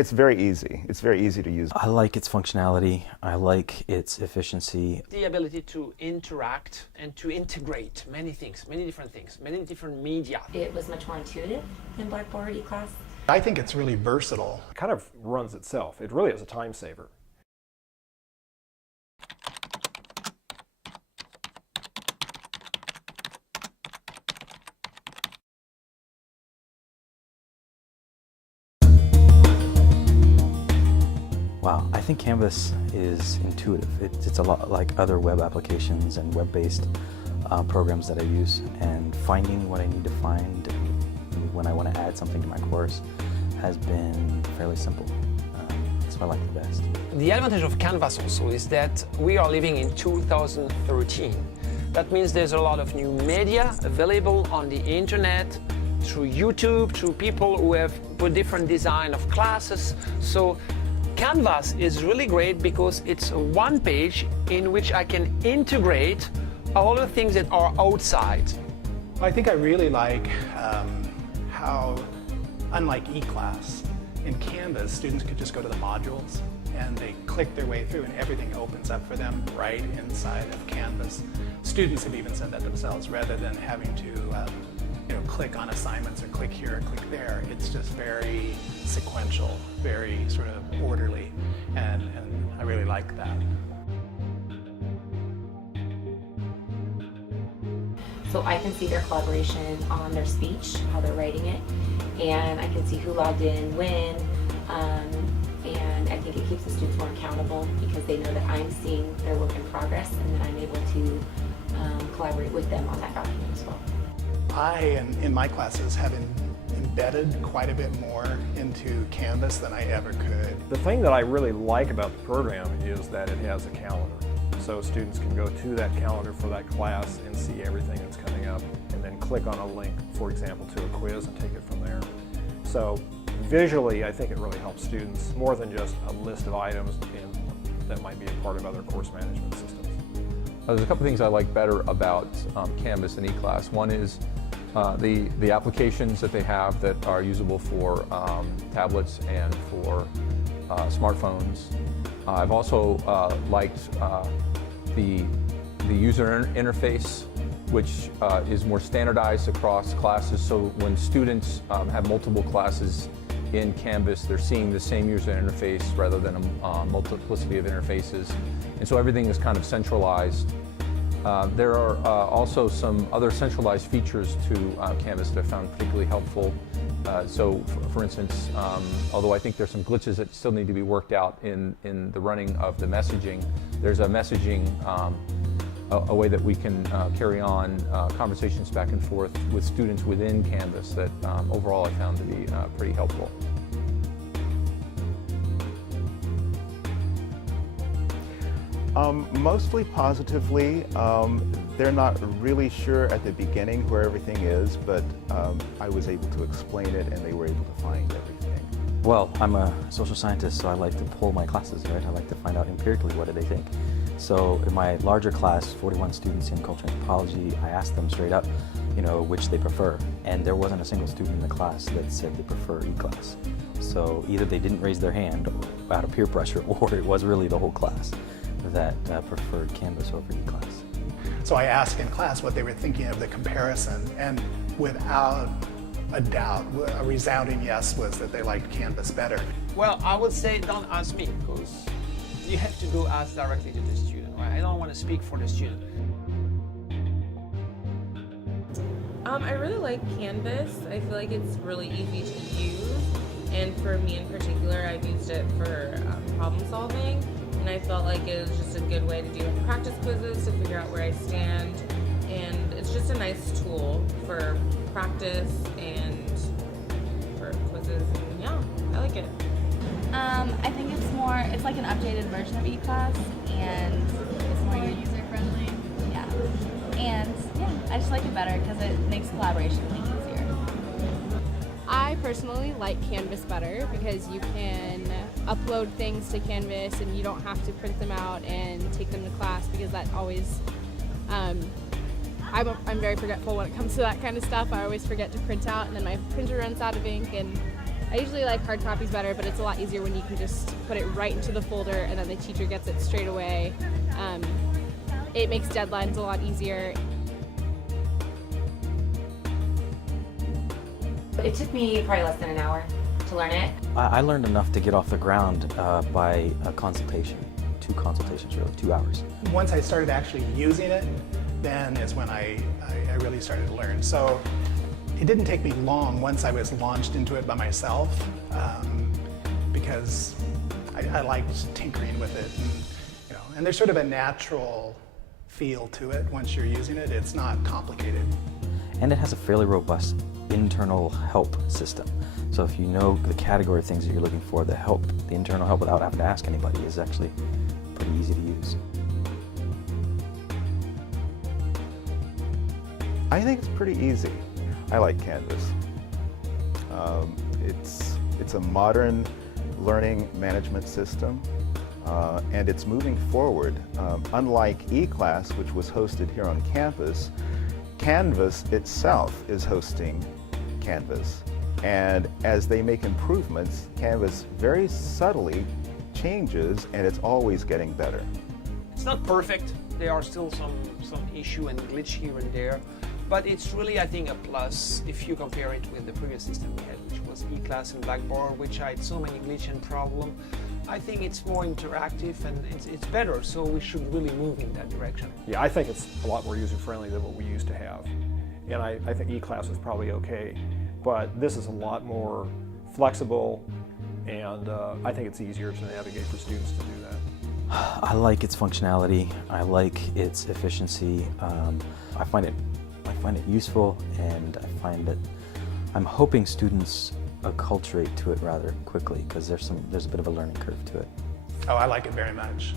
It's very easy. It's very easy to use. I like its functionality. I like its efficiency. The ability to interact and to integrate many things, many different media. It was much more intuitive than Blackboard eClass. I think it's really versatile. It kind of runs itself. It really is a time saver. Wow, I think Canvas is intuitive. It's a lot like other web applications and web-based programs that I use, and finding what I need to find when I want to add something to my course has been fairly simple. That's what I like the best. The advantage of Canvas also is that we are living in 2013. That means there's a lot of new media available on the internet, through YouTube, through people who have put different design of classes. So Canvas is really great because it's one page in which I can integrate all the things that are outside. I think I really like how, unlike eClass, in Canvas, students could just go to the modules and they click their way through and everything opens up for them right inside of Canvas. Students have even said that themselves, rather than having to click on assignments or click here or click there. It's just very sequential, very sort of orderly, and I really like that. So I can see their collaboration on their speech, how they're writing it, and I can see who logged in when, and I think it keeps the students more accountable because they know that I'm seeing their work in progress and that I'm able to collaborate with them on that document as well. I, in my classes, have embedded quite a bit more into Canvas than I ever could. The thing that I really like about the program is that it has a calendar. So students can go to that calendar for that class and see everything that's coming up, and then click on a link, for example, to a quiz and take it from there. So visually, I think it really helps students more than just a list of items that might be a part of other course management systems. There's a couple things I like better about Canvas and eClass. One is the applications that they have that are usable for tablets and for smartphones. I've also liked the user interface, which is more standardized across classes. So when students have multiple classes in Canvas, they're seeing the same user interface rather than a multiplicity of interfaces. And so everything is kind of centralized. There are also some other centralized features to Canvas that I found particularly helpful. So for instance, although I think there's some glitches that still need to be worked out in the running of the messaging, there's a messaging, a way that we can carry on conversations back and forth with students within Canvas that overall I found to be pretty helpful. Mostly positively. They're not really sure at the beginning where everything is, but I was able to explain it and they were able to find everything. Well, I'm a social scientist, so I like to poll my classes, right? I like to find out empirically what do they think. So in my larger class, 41 students in culture anthropology, I asked them straight up, which they prefer. And there wasn't a single student in the class that said they prefer eClass. So either they didn't raise their hand out of peer pressure, or it was really the whole class that preferred Canvas over eClass. So I asked in class what they were thinking of the comparison, and without a doubt, a resounding yes was that they liked Canvas better. Well, I would say don't ask me, because you have to go ask directly to the student, right? I don't want to speak for the student. I really like Canvas. I feel like it's really easy to use, and for me in particular, I've used it for problem solving, and I felt like it was just a good way to do practice quizzes to figure out where I stand, and it's just a nice tool for practice and for quizzes, and yeah, I like it. I think it's like an updated version of eClass, and it's more user-friendly. Yeah. And yeah, I just like it better because it makes collaboration really easier. I personally like Canvas better because you can upload things to Canvas and you don't have to print them out and take them to class, because that always, I'm very forgetful when it comes to that kind of stuff. I always forget to print out, and then my printer runs out of ink, and I usually like hard copies better, but it's a lot easier when you can just put it right into the folder and then the teacher gets it straight away. It makes deadlines a lot easier. It took me probably less than an hour to learn it. I learned enough to get off the ground by a consultation, 2 consultations really, 2 hours. Once I started actually using it, then is when I really started to learn. So it didn't take me long once I was launched into it by myself, because I liked tinkering with it, and there's sort of a natural feel to it once you're using it. It's not complicated. And it has a fairly robust internal help system. So if you know the category of things that you're looking for, the internal help without having to ask anybody is actually pretty easy to use. I think it's pretty easy. I like Canvas. It's a modern learning management system, and it's moving forward. Unlike eClass, which was hosted here on campus, Canvas itself is hosting Canvas. And as they make improvements, Canvas very subtly changes, and it's always getting better. It's not perfect. There are still some issue and glitch here and there, but it's really, I think, a plus if you compare it with the previous system we had, which was eClass and Blackboard, which had so many glitch and problem. I think it's more interactive and it's better, so we should really move in that direction. Yeah, I think it's a lot more user-friendly than what we used to have. And I think eClass is probably okay, but this is a lot more flexible, and I think it's easier to navigate for students to do that. I like its functionality. I like its efficiency. I find it useful, and I'm hoping students acculturate to it rather quickly, because there's a bit of a learning curve to it. Oh, I like it very much.